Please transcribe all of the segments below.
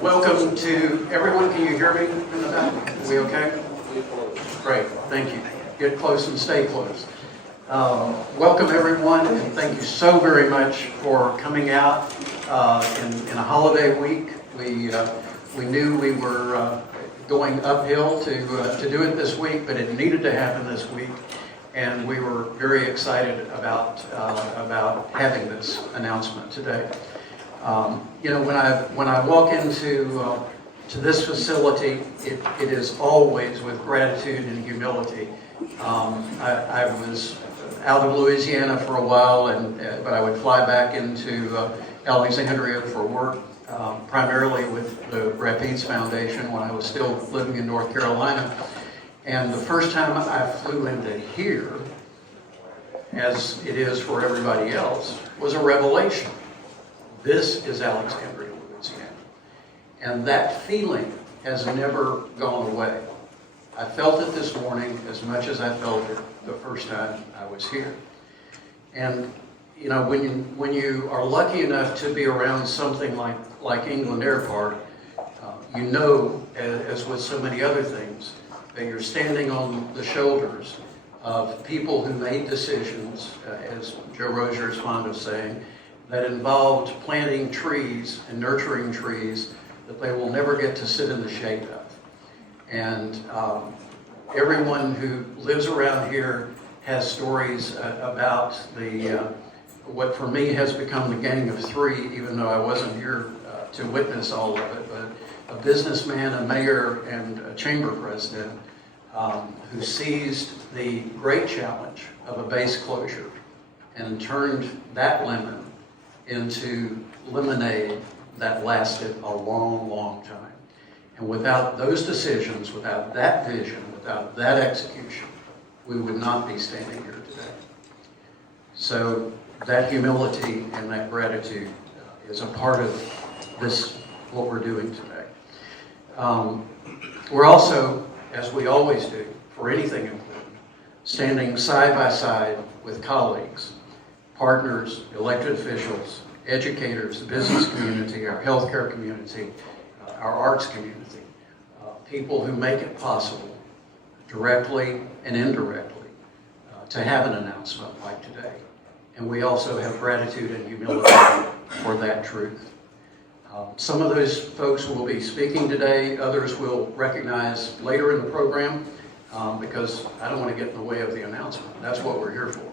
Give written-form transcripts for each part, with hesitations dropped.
Welcome to everyone. Can you hear me in the back? Are we okay? Great, thank you. Get close and stay close. Welcome everyone, and thank you so very much for coming out in a holiday week. We knew we were going uphill to do it this week, but it needed to happen this week, and we were very excited about having this announcement today. You know, when I walk into to this facility, it is always with gratitude and humility. I was out of Louisiana for a while, but I would fly back into Alexandria for work, primarily with the Rapides Foundation when I was still living in North Carolina. And the first time I flew into here, as it is for everybody else, was a revelation. This is Alexandria, Louisiana. And that feeling has never gone away. I felt it this morning as much as I felt it the first time I was here. And you know, when you are lucky enough to be around something like England Air Park, you know, as with so many other things, that you're standing on the shoulders of people who made decisions, as Joe Rozier is fond of saying, that involved planting trees and nurturing trees that they will never get to sit in the shade of. And everyone who lives around here has stories about what for me has become the gang of three, even though I wasn't here to witness all of it, but a businessman, a mayor, and a chamber president who seized the great challenge of a base closure and turned that lemon into lemonade that lasted a long, long time. And without those decisions, without that vision, without that execution, we would not be standing here today. So that humility and that gratitude is a part of this, what we're doing today. We're also, as we always do, for anything important, standing side by side with colleagues, partners, elected officials, educators, the business community, our healthcare community, our arts community, people who make it possible, directly and indirectly, to have an announcement like today. And we also have gratitude and humility for that truth. Some of those folks will be speaking today, others will recognize later in the program, because I don't want to get in the way of the announcement. That's what we're here for.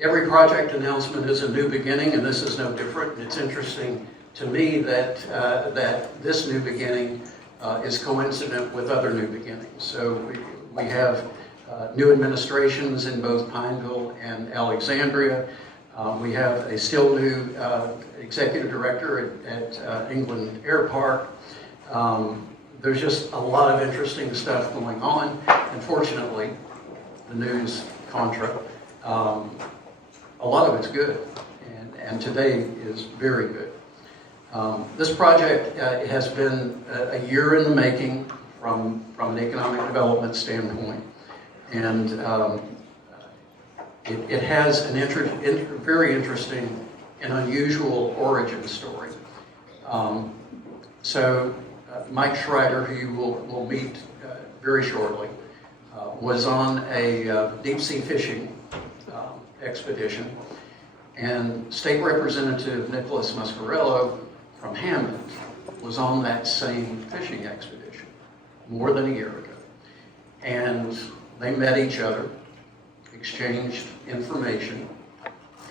Every project announcement is a new beginning, and this is no different. It's interesting to me that this new beginning is coincident with other new beginnings. So we have new administrations in both Pineville and Alexandria. We have a still new executive director at England Air Park. There's just a lot of interesting stuff going on. Unfortunately, the news contra. A lot of it's good, and today is very good. This project has been a year in the making from an economic development standpoint, and it has an very interesting and unusual origin story. Mike Schreider, who you will meet very shortly, was on a deep sea fishing expedition, and State Representative Nicholas Muscarello from Hammond was on that same fishing expedition more than a year ago. And they met each other, exchanged information,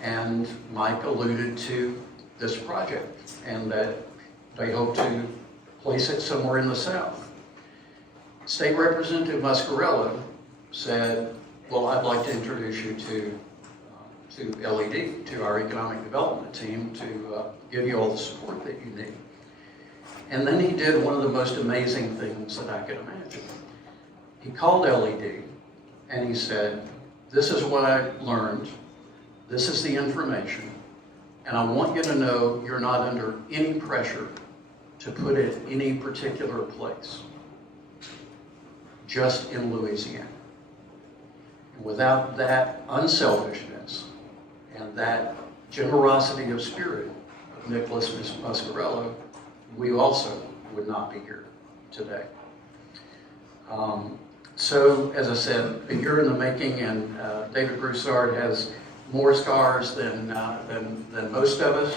and Mike alluded to this project and that they hope to place it somewhere in the South. State Representative Muscarello said, well, I'd like to introduce you to LED, to our economic development team, to give you all the support that you need. And then he did one of the most amazing things that I could imagine. He called LED and he said, this is what I learned, this is the information, and I want you to know you're not under any pressure to put it in any particular place, just in Louisiana. And without that unselfishness and that generosity of spirit Nicholas Muscarello, we also would not be here today. So, as I said, a year in the making, and David Broussard has more scars than most of us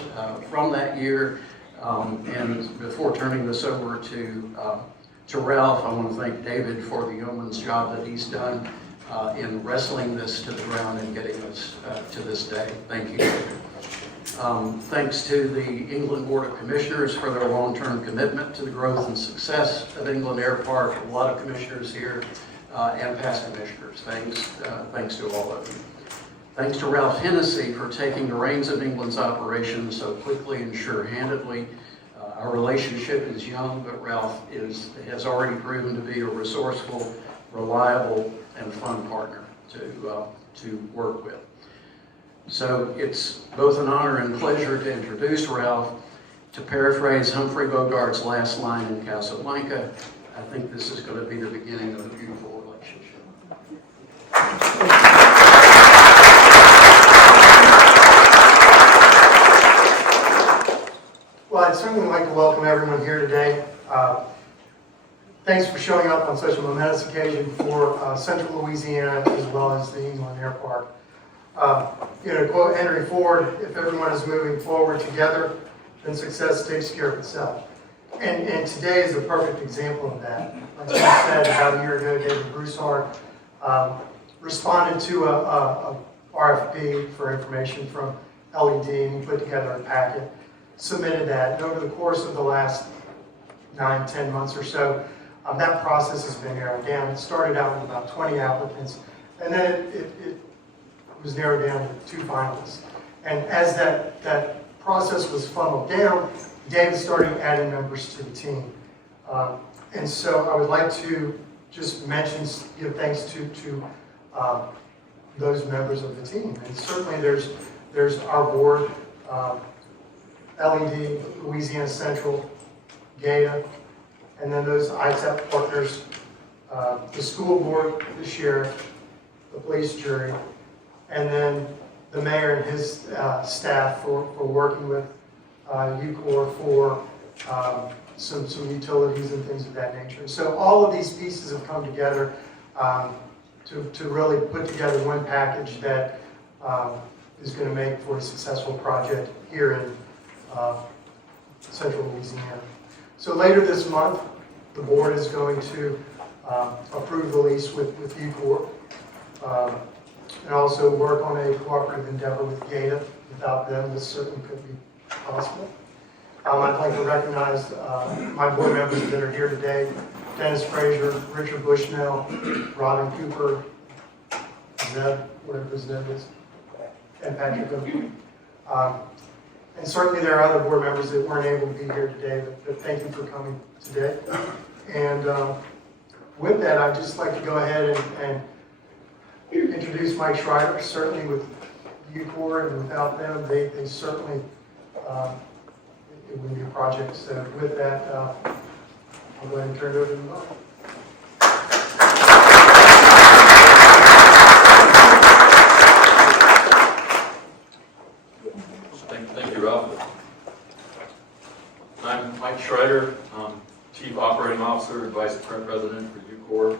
from that year. And before turning this over to Ralph, I want to thank David for the yeoman's job that he's done in wrestling this to the ground and getting us to this day. Thank you, David. Thanks to the England Board of Commissioners for their long-term commitment to the growth and success of England Air Park. A lot of commissioners here and past commissioners. Thanks to all of you. Thanks to Ralph Hennessy for taking the reins of England's operations so quickly and sure-handedly. Our relationship is young, but Ralph has already proven to be a resourceful, reliable, and fun partner to work with. So it's both an honor and pleasure to introduce Ralph. To paraphrase Humphrey Bogart's last line in Casablanca, I think this is going to be the beginning of a beautiful relationship. Well, I'd certainly like to welcome everyone here today. Thanks for showing up on such a momentous occasion for Central Louisiana as well as the England Air Park. To quote Henry Ford, if everyone is moving forward together, then success takes care of itself. And today is a perfect example of that. Like I said, about a year ago, David Broussard responded to a RFP for information from LED, and he put together a packet, submitted that, and over the course of the last 9-10 months or so, that process has been narrowed down. It started out with about 20 applicants, and then it was narrowed down to 2 finalists. And as that process was funneled down, David started adding members to the team. And so I would like to just give thanks to those members of the team. And certainly there's our board, LED, Louisiana Central, GATA, and then those ITEP partners, the school board, the sheriff, the police jury, and then the mayor and his staff for working with Ucore for some utilities and things of that nature. So all of these pieces have come together to really put together one package that is going to make for a successful project here in Central Louisiana. So later this month, the board is going to approve the lease with Ucore and also work on a cooperative endeavor with GATA. Without them, this certainly couldn't be possible. I'd like to recognize my board members that are here today: Dennis Frazier, Richard Bushnell, Robin Cooper, Zeb, whatever Zeb is, and Patrick Oakley. And certainly there are other board members that weren't able to be here today, but thank you for coming today. And with that, I'd just like to go ahead and introduce Mike Schreider. Certainly with Ucore, and without them, they certainly, it wouldn't be a project. So with that, I'll go ahead and turn it over to Mike. Thank you, Ralph. I'm Mike Schreider, Chief Operating Officer and Vice President for Ucore.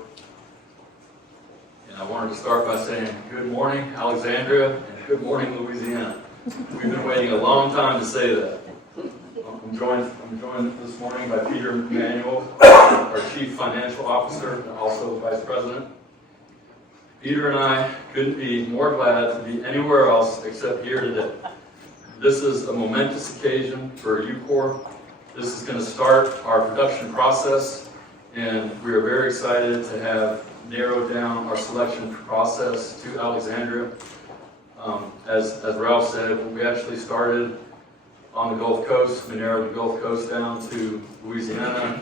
And I wanted to start by saying good morning, Alexandria, and good morning, Louisiana. We've been waiting a long time to say that. I'm joined this morning by Peter Manuel, our Chief Financial Officer and also Vice President. Peter and I couldn't be more glad to be anywhere else except here today. This is a momentous occasion for Ucore. This is going to start our production process, and we are very excited to have narrowed down our selection process to Alexandria. As Ralph said, we actually started on the Gulf Coast. We narrowed the Gulf Coast down to Louisiana.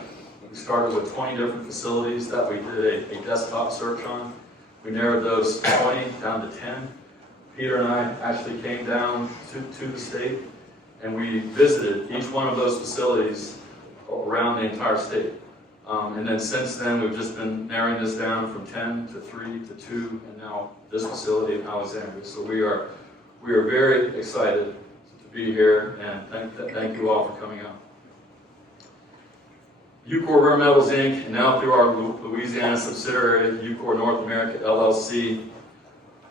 We started with 20 different facilities that we did a desktop search on. We narrowed those 20 down to 10. Peter and I actually came down to the state, and we visited each one of those facilities around the entire state. And then since then, we've just been narrowing this down from 10 to 3 to 2, and now this facility in Alexandria. So we are very excited to be here, and thank you all for coming out. Ucore Rare Metals Inc., and now through our Louisiana subsidiary, Ucore North America LLC,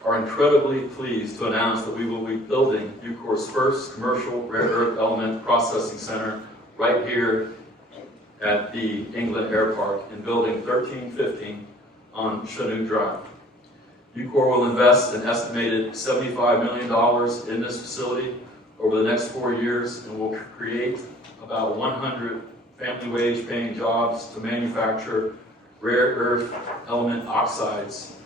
are incredibly pleased to announce that we will be building Ucore's first commercial rare earth element processing center right here at the England Air Park in building 1315 on Chinook Drive. Ucore will invest an estimated $75 million in this facility over the next 4 years and will create about 100 family wage paying jobs to manufacture rare earth element oxides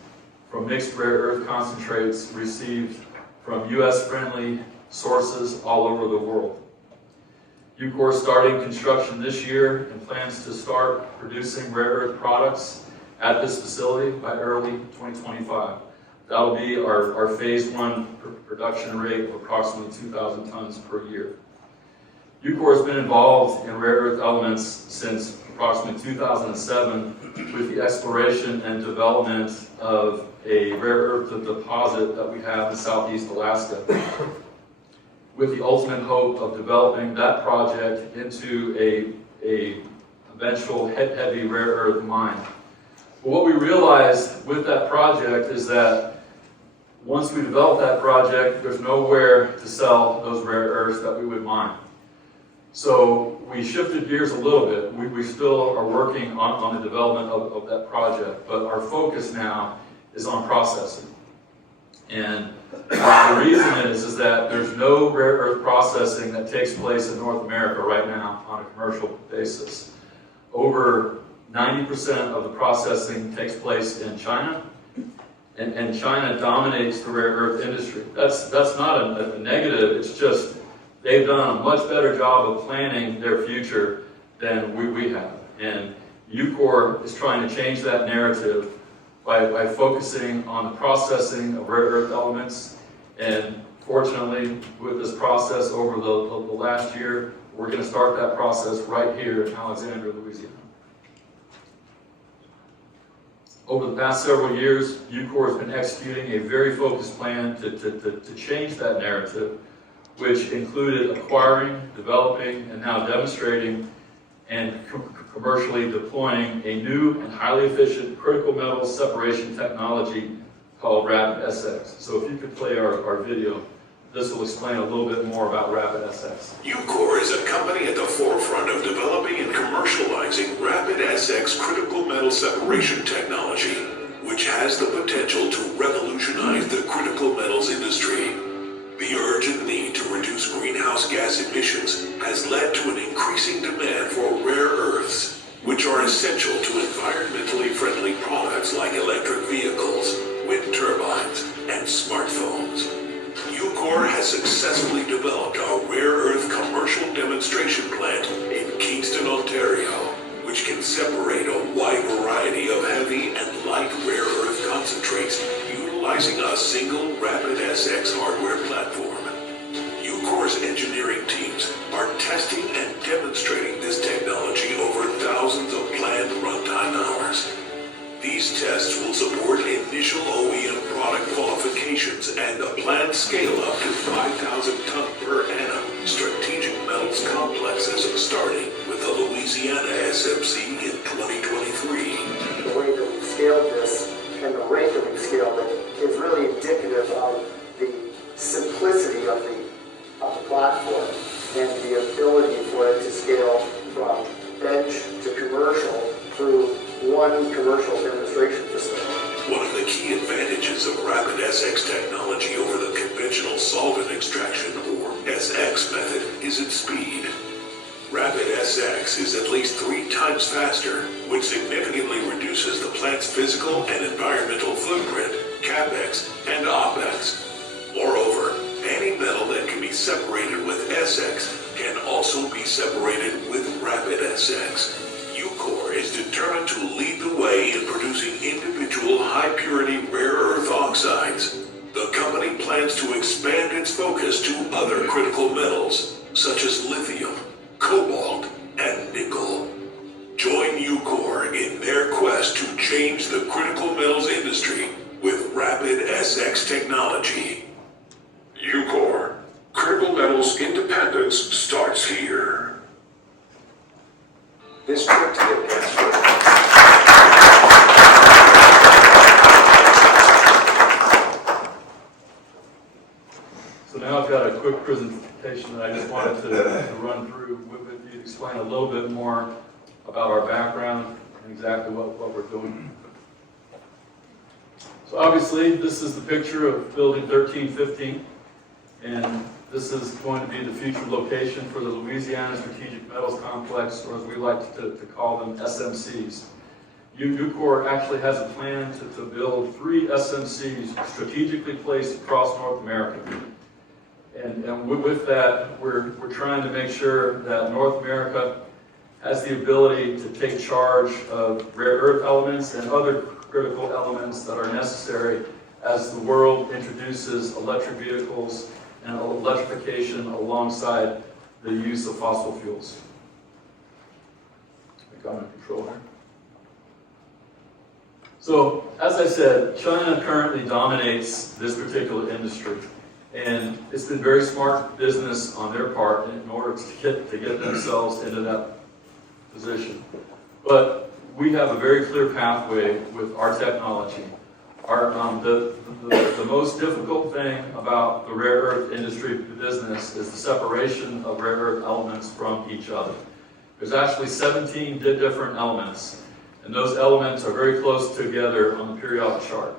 from mixed rare earth concentrates received from U.S. friendly sources all over the world. Ucore is starting construction this year and plans to start producing rare earth products at this facility by early 2025. That'll be our phase 1 production rate of approximately 2,000 tons per year. Ucore has been involved in rare earth elements since approximately 2007 with the exploration and development of a rare earth deposit that we have in southeast Alaska, with the ultimate hope of developing that project into a eventual heavy rare earth mine. But what we realized with that project is that once we develop that project, there's nowhere to sell those rare earths that we would mine. So we shifted gears a little bit. We still are working on the development of that project, but our focus now is on processing. And the reason is that there's no rare earth processing that takes place in North America right now on a commercial basis. Over 90% of the processing takes place in China, and China dominates the rare earth industry. That's not a negative, it's just they've done a much better job of planning their future than we have. And Ucore is trying to change that narrative by focusing on the processing of rare earth elements. And fortunately, with this process over the last year, we're going to start that process right here in Alexandria, Louisiana. Over the past several years, Ucore has been executing a very focused plan to change that narrative, which included acquiring, developing, and now demonstrating and commercially deploying a new and highly efficient critical metals separation technology called Rapid SX. So if you could play our video, this will explain a little bit more about Rapid SX. Ucore is a company at the forefront of developing and commercializing Rapid SX critical metal separation technology, which has the potential to revolutionize the critical metals industry. The urgent need to reduce greenhouse gas emissions has led to an increasing demand for rare earths, which are essential to environmentally friendly products like electric vehicles, wind turbines, and smartphones. Ucore has successfully developed a rare earth commercial demonstration plant in Kingston, Ontario, which can separate a wide variety of heavy and light rare earth concentrates utilizing a single Rapid SX hardware platform. Ucore's engineering teams are testing and demonstrating this technology over thousands of planned runtime hours. These tests will support initial OEM product qualifications and a planned scale-up to 5,000 ton per annum strategic metals complexes starting with the Louisiana SMC in 2023. The way that we've scaled this and the rate that we've scaled it is really indicative of the simplicity of the platform and the ability for it to scale from bench to commercial through one commercial demonstration facility. One of the key advantages of Rapid SX technology over the conventional solvent extraction, or SX method, is its speed. Rapid SX is at least 3 times faster, which significantly reduces the plant's physical and environmental footprint, CapEx, and OpEx. Moreover, any metal that can be separated with SX can also be separated with Rapid SX. Ucore is determined to lead the way in producing individual high-purity rare earth oxides. The company plans to expand its focus to other critical metals, such as lithium, cobalt, and nickel. Join Ucore in their quest to change the critical metals industry with Rapid SX technology. Ucore, critical metals industry. Service starts here. This trip to the past. So now I've got a quick presentation that I just wanted to run through with you, explain a little bit more about our background and exactly what we're doing. So obviously, this is the picture of building 1315, and this is going to be the future location for the Louisiana Strategic Metals Complex, or as we like to call them, SMCs. Ucore actually has a plan to build 3 SMCs strategically placed across North America. And with that, we're trying to make sure that North America has the ability to take charge of rare earth elements and other critical elements that are necessary as the world introduces electric vehicles and electrification alongside the use of fossil fuels. I got under control here. So, as I said, China currently dominates this particular industry. And it's been very smart business on their part in order to get themselves into that position. But we have a very clear pathway with our technology. The most difficult thing about the rare earth industry business is the separation of rare earth elements from each other. There's actually 17 different elements, and those elements are very close together on the periodic chart.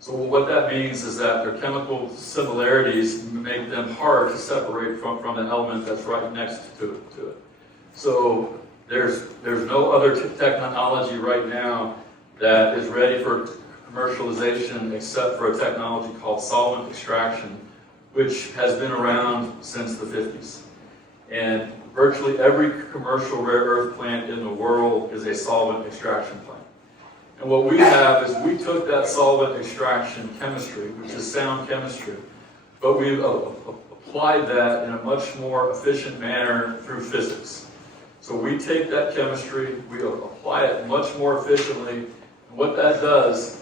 So what that means is that their chemical similarities make them hard to separate from the element that's right next to it. So there's no other technology right now that is ready for commercialization except for a technology called solvent extraction, which has been around since the 50s. And virtually every commercial rare earth plant in the world is a solvent extraction plant. And what we have is we took that solvent extraction chemistry, which is sound chemistry, but we've applied that in a much more efficient manner through physics. So we take that chemistry, we apply it much more efficiently, and what that does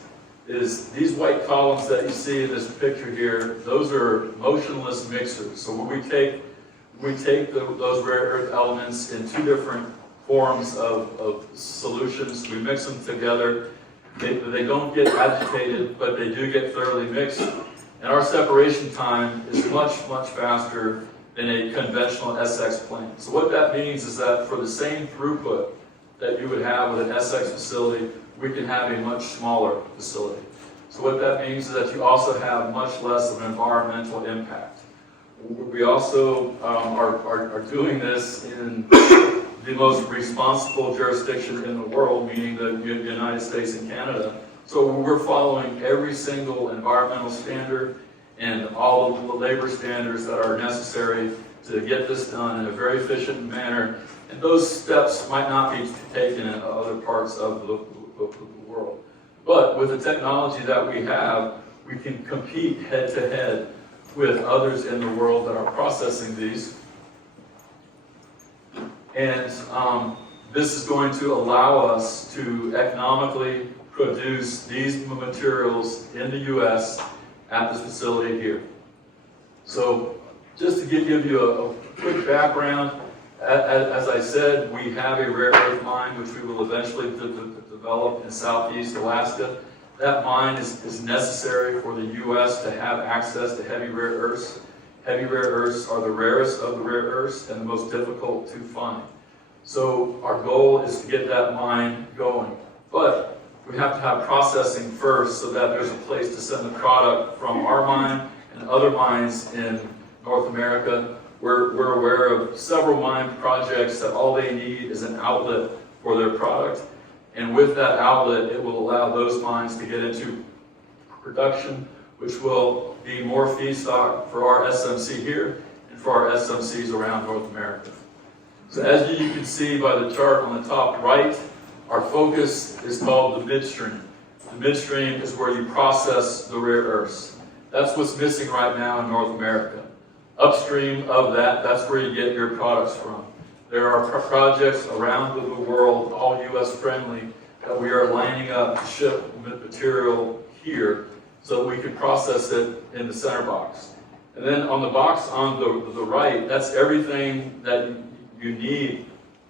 is these white columns that you see in this picture here, those are motionless mixers. So when we take those rare earth elements in 2 different forms of solutions. We mix them together. They don't get agitated, but they do get thoroughly mixed. And our separation time is much, much faster than a conventional SX plant. So what that means is that for the same throughput that you would have with an SX facility, we can have a much smaller facility. So what that means is that you also have much less of an environmental impact. We also are doing this in the most responsible jurisdiction in the world, meaning the United States and Canada. So we're following every single environmental standard and all of the labor standards that are necessary to get this done in a very efficient manner. And those steps might not be taken in other parts of the world. But with the technology that we have, we can compete head to head with others in the world that are processing these. And this is going to allow us to economically produce these materials in the U.S. at this facility here. So just to give you a quick background, as I said, we have a rare earth mine which we will eventually develop in southeast Alaska. That mine is necessary for the U.S. to have access to heavy rare earths. Heavy rare earths are the rarest of the rare earths and the most difficult to find. So our goal is to get that mine going. But we have to have processing first so that there's a place to send the product from our mine and other mines in North America. We're aware of several mine projects that all they need is an outlet for their product. And with that outlet, it will allow those mines to get into production, which will be more feedstock for our SMC here and for our SMCs around North America. So as you can see by the chart on the top right, our focus is called the midstream. The midstream is where you process the rare earths. That's what's missing right now in North America. Upstream of that, that's where you get your products from. There are projects around the world, all U.S. friendly, that we are lining up to ship material here so that we can process it in the center box. And then on the box on the right, that's everything that you need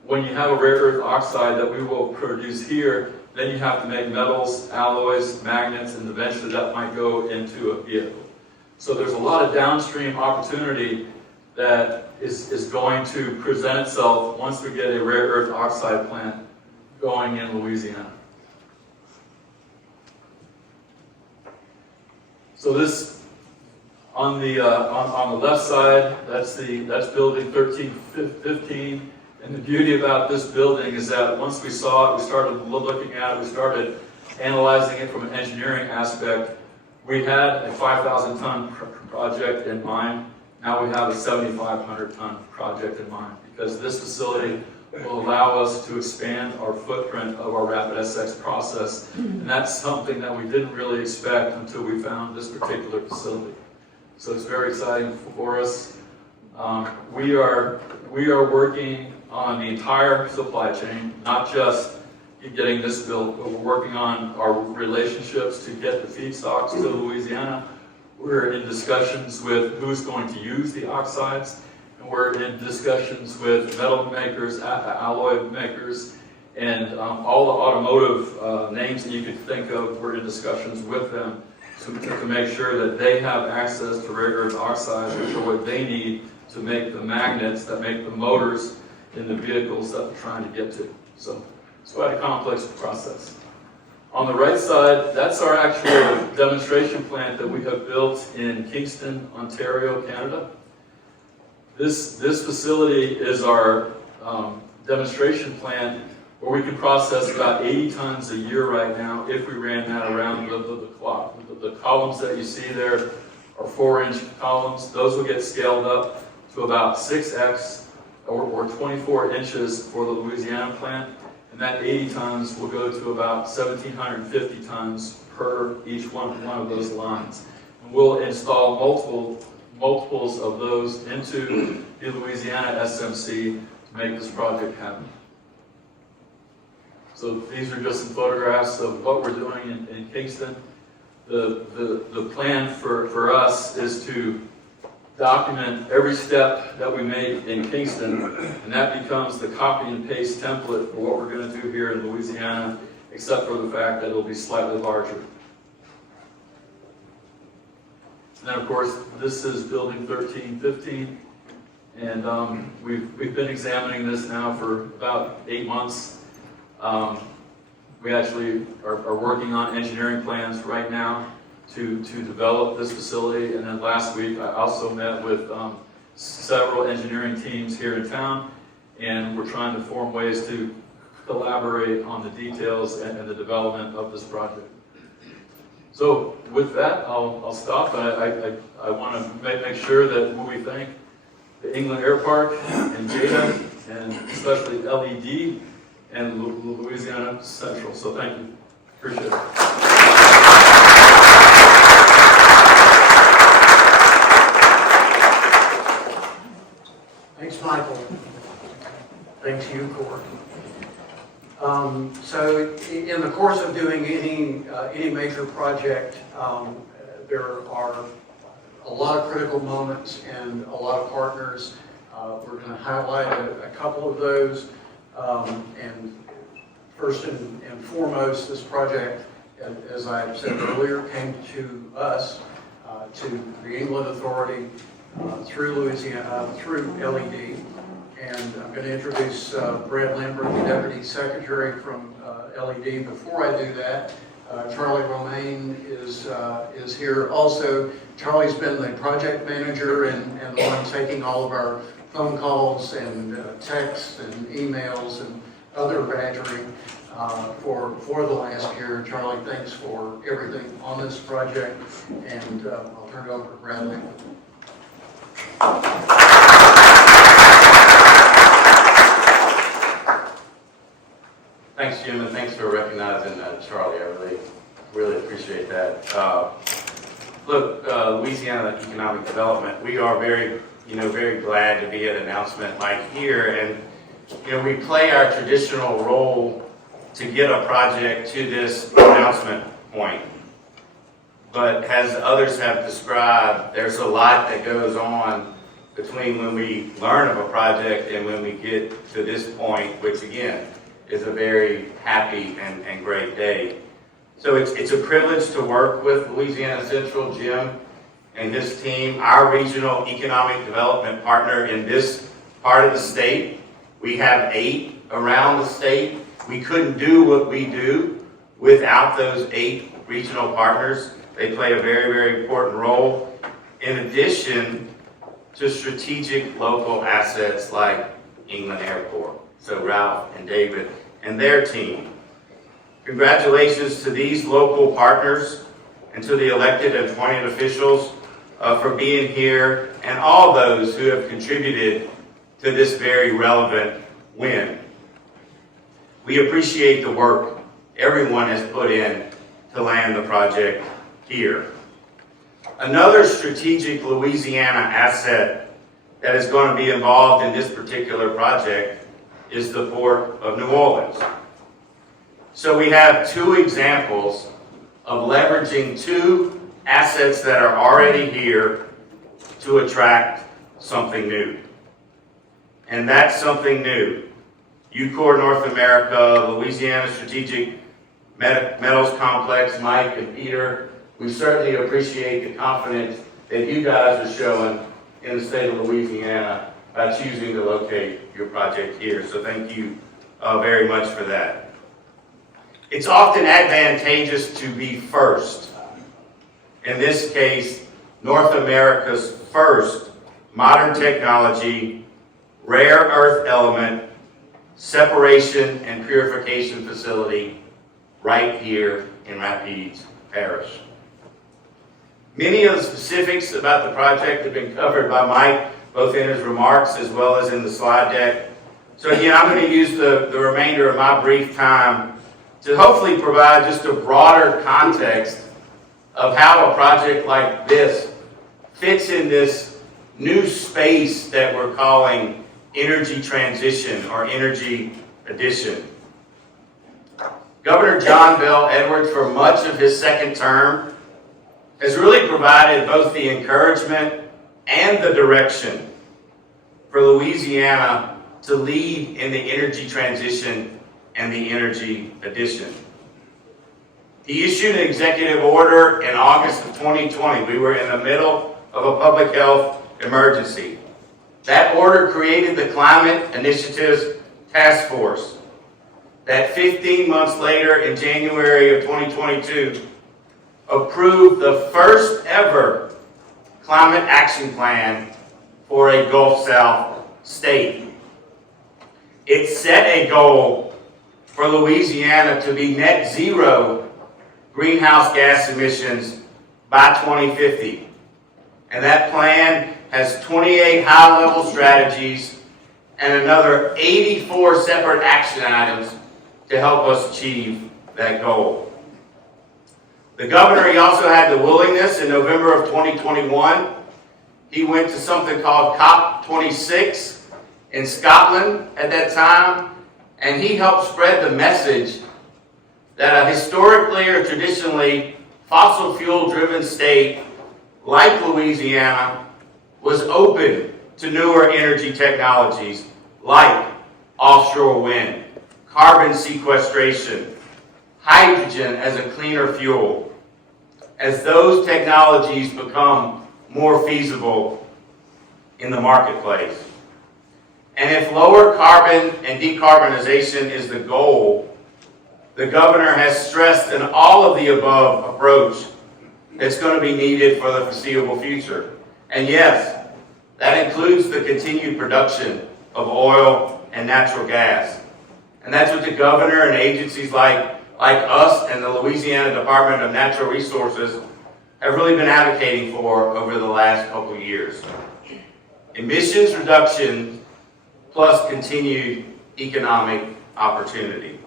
when you have a rare earth oxide that we will produce here. Then you have to make metals, alloys, magnets, and eventually that might go into a vehicle. So there's a lot of downstream opportunity that is going to present itself once we get a rare earth oxide plant going in Louisiana. So this, on the left side, that's building 1315. And the beauty about this building is that once we saw it, we started looking at it, we started analyzing it from an engineering aspect. We had a 5,000 ton project in mind. Now we have a 7,500 ton project in mind, because this facility will allow us to expand our footprint of our Rapid SX process. And that's something that we didn't really expect until we found this particular facility. So it's very exciting for us. We are working on the entire supply chain, not just getting this built, but we're working on our relationships to get the feedstocks to Louisiana. We're in discussions with who's going to use the oxides, and we're in discussions with metal makers, alloy makers, and all the automotive names that you could think of. We're in discussions with them to make sure that they have access to rare earth oxides, which are what they need to make the magnets that make the motors in the vehicles that we're trying to get to. So it's quite a complex process. On the right side, that's our actual demonstration plant that we have built in Kingston, Ontario, Canada. This facility is our demonstration plant where we can process about 80 tons a year right now if we ran that around the clock. The columns that you see there are 4-inch columns. Those will get scaled up to about 6x or 24 inches for the Louisiana plant. And that 80 tons will go to about 1,750 tons per each one of those lines. And we'll install multiples of those into the Louisiana SMC to make this project happen. So these are just some photographs of what we're doing in Kingston. The plan for us is to document every step that we make in Kingston, and that becomes the copy and paste template for what we're going to do here in Louisiana, except for the fact that it'll be slightly larger. And then of course, this is building 1315, and we've been examining this now for about 8 months. We actually are working on engineering plans right now to develop this facility. And then last week, I also met with several engineering teams here in town, and we're trying to form ways to collaborate on the details and the development of this project. So with that, I'll stop. I want to make sure that we thank the England Air Park and Jada, and especially LED and Louisiana Central. So thank you. Appreciate it. Thanks, Michael. Thanks, Ucore. So in the course of doing any major project, there are a lot of critical moments and a lot of partners. We're going to highlight a couple of those. And first and foremost, this project, as I said earlier, came to us, to the England Authority, through Louisiana, through LED. And I'm going to introduce Brad Lambert, the Deputy Secretary from LED. Before I do that, Charlie Romaine is here also. Charlie's been the project manager and the one taking all of our phone calls and texts and emails and other badgering for the last year. Charlie, thanks for everything on this project, and I'll turn it over to Brad Lambert. Thanks, Jim, and thanks for recognizing Charlie. I really appreciate that. Look, Louisiana Economic Development, we are very glad to be at an announcement like here, and we play our traditional role to get a project to this announcement point. but as others have described, there's a lot that goes on between when we learn of a project and when we get to this point, which again is a very happy and great day. So it's a privilege to work with Louisiana Central, Jim and his team, our regional economic development partner in this part of the state. We have 8 around the state. We couldn't do what we do without those 8 regional partners. They play a very, very important role, in addition to strategic local assets like England Airport. So Ralph and David and their team. Congratulations to these local partners and to the elected and appointed officials for being here, and all those who have contributed to this very relevant win. We appreciate the work everyone has put in to land the project here. Another strategic Louisiana asset that is going to be involved in this particular project is the Port of New Orleans. So we have 2 examples of leveraging 2 assets that are already here to attract something new. And that's something new. Ucore North America, Louisiana Strategic Metals Complex, Mike and Peter, we certainly appreciate the confidence that you guys are showing in the state of Louisiana by choosing to locate your project here. So thank you very much for that. It's often advantageous to be first. In this case, North America's first modern technology, rare earth element, separation and purification facility right here in Rapides Parish. Many of the specifics about the project have been covered by Mike, both in his remarks as well as in the slide deck. So again, I'm going to use the remainder of my brief time to hopefully provide just a broader context of how a project like this fits in this new space that we're calling energy transition or energy addition. Governor John Bell Edwards, for much of his second term, has really provided both the encouragement and the direction for Louisiana to lead in the energy transition and the energy addition. He issued an executive order in August of 2020. We were in the middle of a public health emergency. That order created the Climate Initiatives Task Force that 15 months later, in January of 2022, approved the first ever climate action plan for a Gulf South state. It set a goal for Louisiana to be net zero greenhouse gas emissions by 2050. And that plan has 28 high-level strategies and another 84 separate action items to help us achieve that goal. The governor, he also had the willingness in November of 2021. He went to something called COP26 in Scotland at that time, and he helped spread the message that a historically or traditionally fossil fuel-driven state like Louisiana was open to newer energy technologies like offshore wind, carbon sequestration, hydrogen as a cleaner fuel, as those technologies become more feasible in the marketplace. And if lower carbon and decarbonization is the goal, the governor has stressed an all of the above approach that's going to be needed for the foreseeable future. And yes, that includes the continued production of oil and natural gas. And that's what the governor and agencies like us and the Louisiana Department of Natural Resources have really been advocating for over the last couple of years. Emissions reduction plus continued economic opportunity.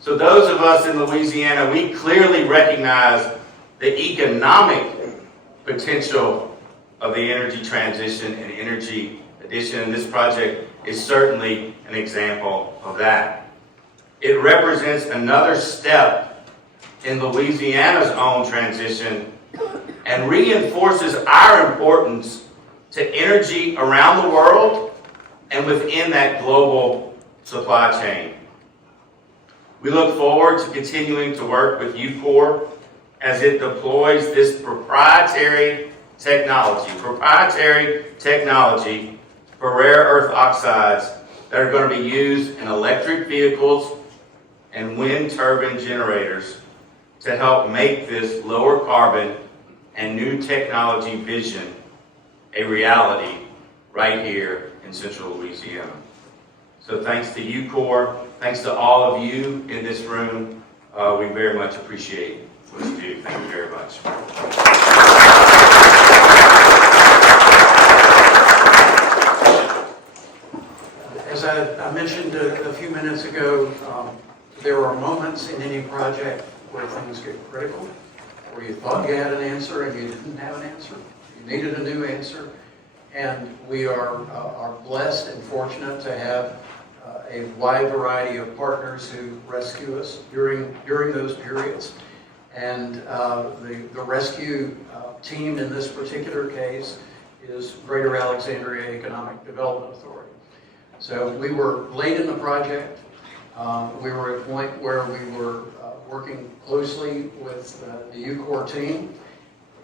So those of us in Louisiana, we clearly recognize the economic potential of the energy transition and energy addition, and this project is certainly an example of that. It represents another step in Louisiana's own transition and reinforces our importance to energy around the world and within that global supply chain. We look forward to continuing to work with Ucore as it deploys this proprietary technology for rare earth oxides that are going to be used in electric vehicles and wind turbine generators to help make this lower carbon and new technology vision a reality right here in central Louisiana. So thanks to Ucore, thanks to all of you in this room. We very much appreciate what you do. Thank you very much. As I mentioned a few minutes ago, there are moments in any project where things get critical, where you thought you had an answer and you didn't have an answer. You needed a new answer. And we are blessed and fortunate to have a wide variety of partners who rescue us during those periods. And the rescue team in this particular case is Greater Alexandria Economic Development Authority. So we were late in the project. We were at a point where we were working closely with the Ucore team,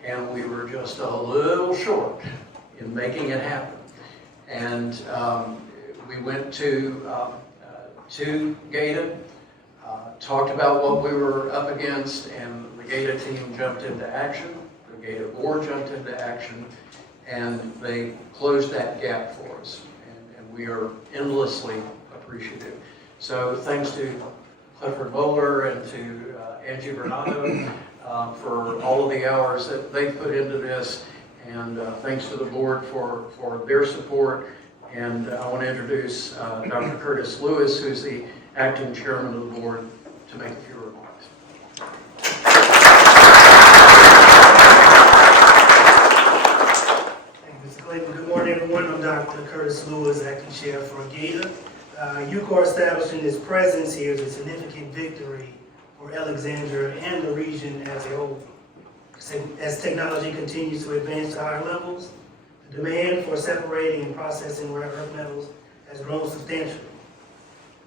and we were just a little short in making it happen. And we went to GATA, talked about what we were up against, and the GATA team jumped into action. The GATA board jumped into action, and they closed that gap for us. And we are endlessly appreciative. So thanks to Clifford Bowler and to Angie Bernardo for all of the hours that they put into this. And thanks to the board for their support. And I want to introduce Dr. Curtis Lewis, who's the acting chairman of the board, to make a few remarks. Thank you, Mr. Clayton. Good morning, everyone. I'm Dr. Curtis Lewis, acting chair for GATA. Ucore establishing its presence here is a significant victory for Alexandria and the region as a whole. As technology continues to advance to higher levels, the demand for separating and processing rare earth metals has grown substantially.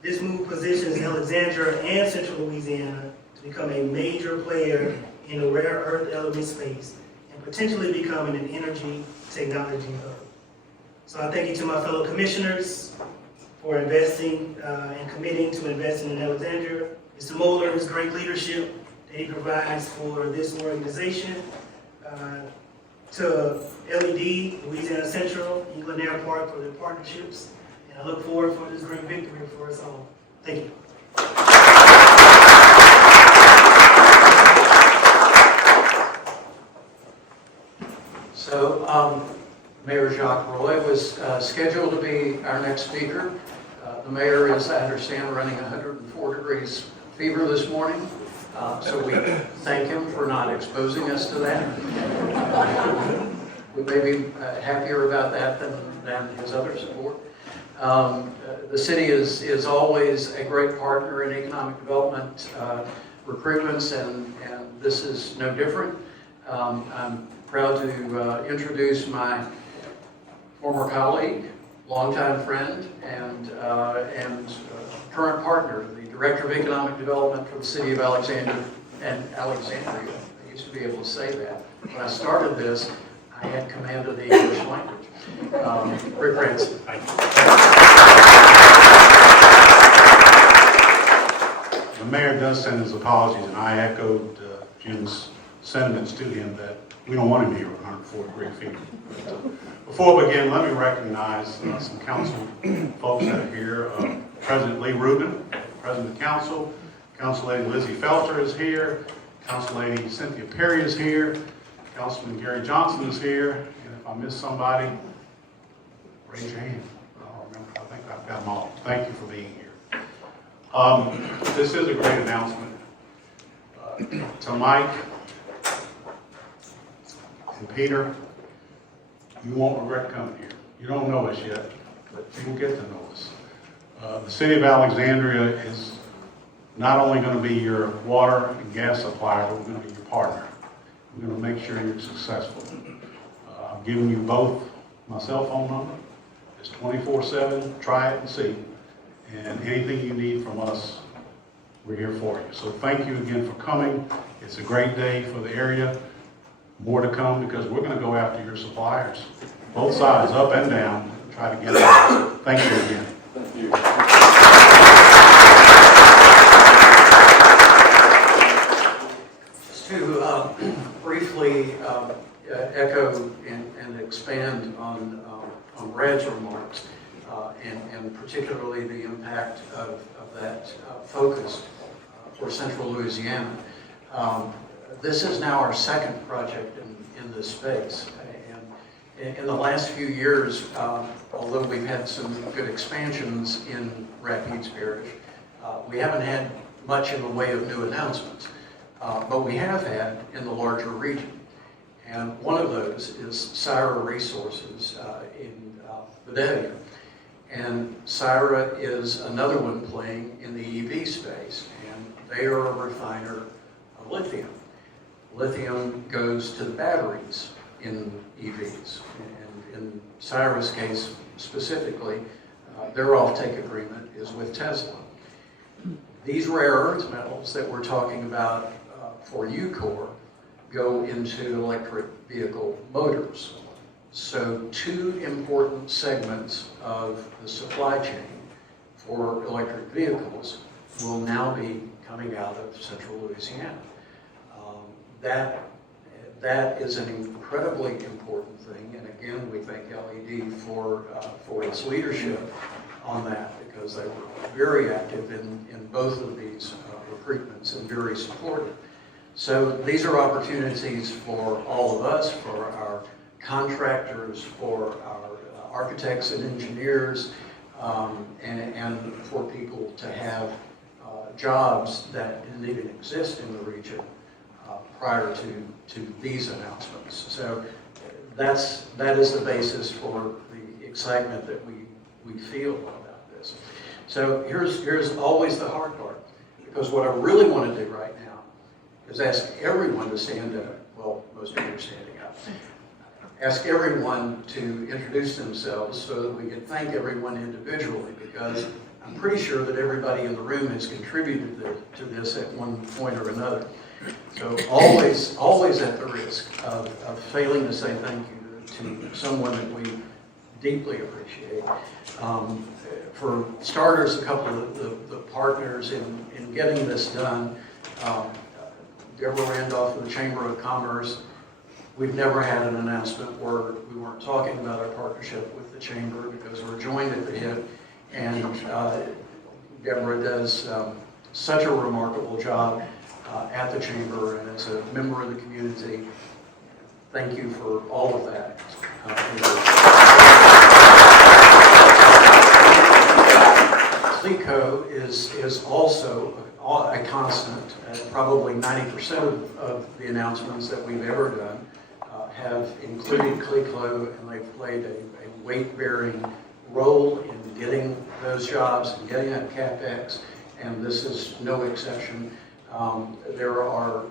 This move positions Alexandria and Central Louisiana to become a major player in the rare earth element space and potentially becoming an energy technology hub. So I thank you to my fellow commissioners for investing and committing to investing in Alexandria. Mr. Moeller, his great leadership that he provides for this organization, to LED, Louisiana Central, England Air Park for their partnerships, and I look forward for this great victory for us all. Thank you. So Mayor Jacques Roy was scheduled to be our next speaker. The mayor is, I understand, running 104 degrees fever this morning. So we thank him for not exposing us to that. We may be happier about that than his other support. The city is always a great partner in economic development recruitments, and this is no different. I'm proud to introduce my former colleague, longtime friend, and current partner, the Director of Economic Development for the City of Alexandria. I used to be able to say that. When I started this, I had command of the English language. Rick Ransom. The mayor does send his apologies, and I echoed Jim's sentiments to him that we don't want him here at 104 degree fever. Before we begin, let me recognize some council folks that are here. President Lee Rubin, President of the Council. Council Lady Lizzie Felter is here. Council Lady Cynthia Perry is here. Councilman Gary Johnson is here. And if I miss somebody, raise your hand. I don't remember. I think I've got them all. Thank you for being here. This is a great announcement. To Mike and Peter, you won't regret coming here. You don't know us yet, but you will get to know us. The city of Alexandria is not only going to be your water and gas supplier, but we're going to be your partner. We're going to make sure you're successful. I've given you both my cell phone number. It's 24/7. Try it and see. And anything you need from us, we're here for you. So thank you again for coming. It's a great day for the area. More to come because we're going to go after your suppliers. Both sides, up and down, try to get it. Thank you again. Thank you. Just to briefly echo and expand on Brad's remarks, and particularly the impact of that focus for Central Louisiana. This is now our second project in this space. And in the last few years, although we've had some good expansions in Rapides Parish, we haven't had much in the way of new announcements. But we have had in the larger region. And one of those is Syra Resources in Vidalia. And Syra is another one playing in the EV space, and they are a refiner of lithium. Lithium goes to the batteries in EVs. And in Syra's case specifically, their offtake agreement is with Tesla. These rare earth metals that we're talking about for Ucore go into electric vehicle motors. So two important segments of the supply chain for electric vehicles will now be coming out of Central Louisiana. That is an incredibly important thing, and again, we thank LED for its leadership on that, because they were very active in both of these recruitments and very supportive. So these are opportunities for all of us, for our contractors, for our architects and engineers, and for people to have jobs that didn't even exist in the region prior to these announcements. So that is the basis for the excitement that we feel about this. So here's always the hard part, because what I really want to do right now is ask everyone to stand up. Well, most of you are standing up. Ask everyone to introduce themselves so that we can thank everyone individually, because I'm pretty sure that everybody in the room has contributed to this at one point or another. So always at the risk of failing to say thank you to someone that we deeply appreciate. For starters, a couple of the partners in getting this done, Deborah Randolph of the Chamber of Commerce. We've never had an announcement where we weren't talking about our partnership with the Chamber, because we're joined at the hip, and Deborah does such a remarkable job at the Chamber, and as a member of the community, thank you for all of that. CLECO is also a constant. Probably 90% of the announcements that we've ever done have included CLECO, and they've played a weight-bearing role in getting those jobs and getting that CapEx, and this is no exception. There are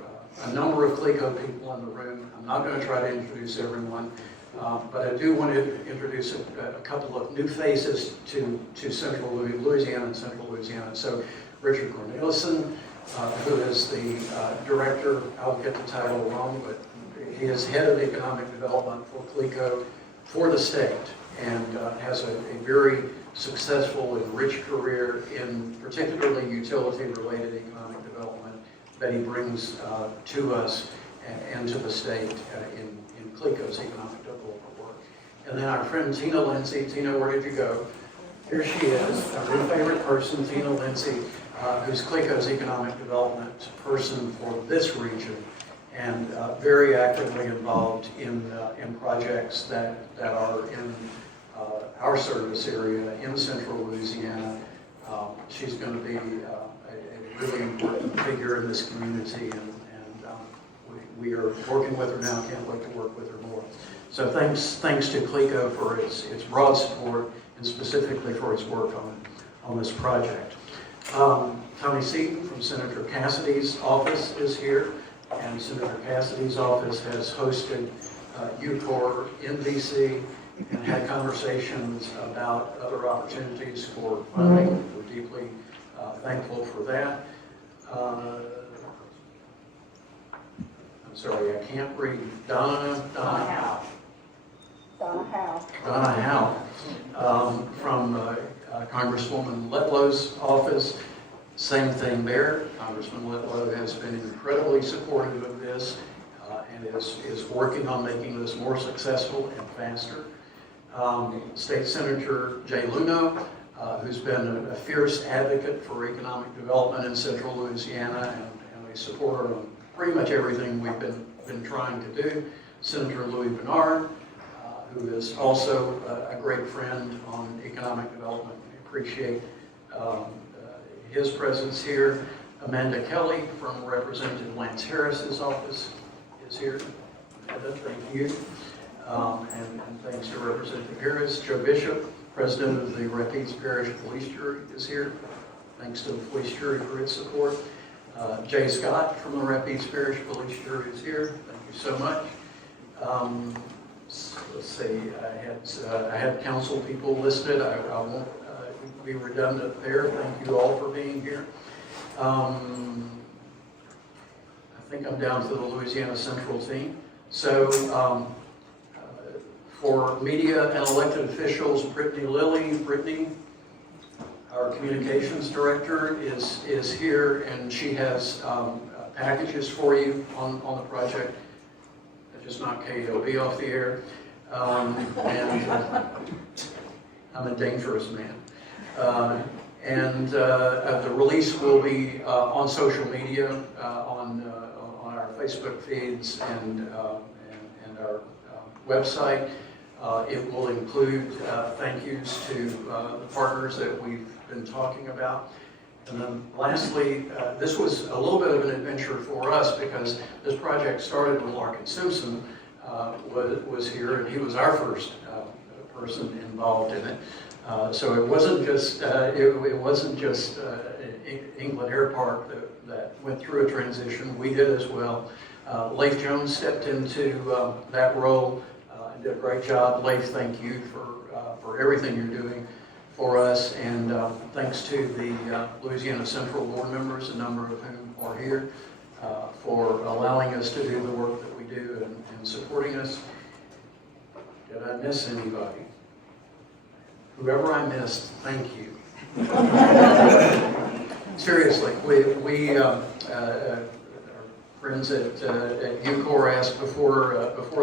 a number of CLECO people in the room. I'm not going to try to introduce everyone, but I do want to introduce a couple of new faces to Central Louisiana and Central Louisiana. So Richard Cornelissen, who is the director, I'll get the title wrong, but he is head of economic development for CLECO for the state, and has a very successful and rich career in particularly utility-related economic development that he brings to us and to the state in CLECO's economic development work. And then our friend Tina Lindsay. Tina, where did you go? Here she is, our new favorite person, Tina Lindsay, who's CLECO's economic development person for this region, and very actively involved in projects that are in our service area in Central Louisiana. She's going to be a really important figure in this community, and we are working with her now. Can't wait to work with her more. So thanks to CLECO for its broad support, and specifically for its work on this project. Tony Seaton from Senator Cassidy's office is here, and Senator Cassidy's office has hosted Ucore in DC and had conversations about other opportunities for funding. We're deeply thankful for that. I'm sorry, I can't read. Donna Howe. Donna Howe from Congresswoman Letlow's office. Same thing there. Congressman Letlow has been incredibly supportive of this and is working on making this more successful and faster. State Senator Jay Luno, who's been a fierce advocate for economic development in central Louisiana and a supporter of pretty much everything we've been trying to do. Senator Louis Bernard, who is also a great friend on economic development. We appreciate his presence here. Amanda Kelly from Representative Lance Harris's office is here. Amanda, thank you. And thanks to Representative Harris. Joe Bishop, President of the Rapides Parish Police Jury, is here. Thanks to the Police Jury for its support. Jay Scott from the Rapides Parish Police Jury is here. Thank you so much. Let's see, I had council people listed. I won't be redundant there. Thank you all for being here. I think I'm down to the Louisiana Central team. So for media and elected officials, Brittany Lilly. Brittany, our communications director, is here, and she has packages for you on the project. I just knocked KOB off the air. And I'm a dangerous man. The release will be on social media, on our Facebook feeds and our website. It will include thank yous to the partners that we've been talking about. And then lastly, this was a little bit of an adventure for us because this project started when Larkin Simpson was here, and he was our first person involved in it. So it wasn't just England Air Park that went through a transition. We did as well. Leif Jones stepped into that role and did a great job. Leif, thank you for everything you're doing for us, and thanks to the Louisiana Central board members, a number of whom are here, for allowing us to do the work that we do and supporting us. Did I miss anybody? Whoever I missed, thank you. Seriously, we our friends at Ucore asked before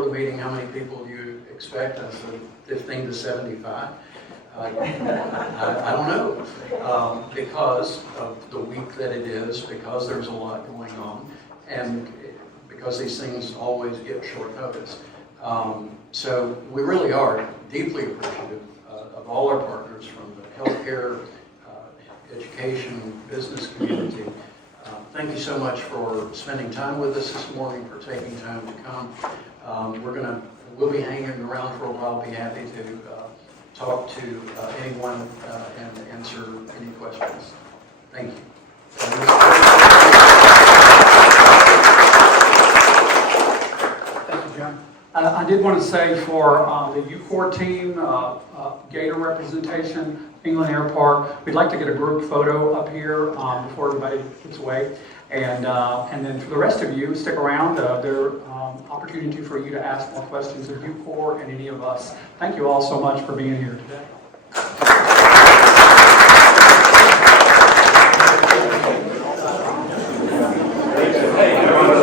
the meeting how many people do you expect. I said 15 to 75. I don't know, because of the week that it is, because there's a lot going on, and because these things always get short notice. So we really are deeply appreciative of all our partners from the healthcare, education, business community. Thank you so much for spending time with us this morning, for taking time to come. We'll be hanging around for a while. Be happy to talk to anyone and answer any questions. Thank you. Thank you, Jim. I did want to say for the Ucore team, Gator representation, England Air Park, we'd like to get a group photo up here before everybody gets away. And then for the rest of you, stick around. There's opportunity for you to ask more questions of Ucore and any of us. Thank you all so much for being here today.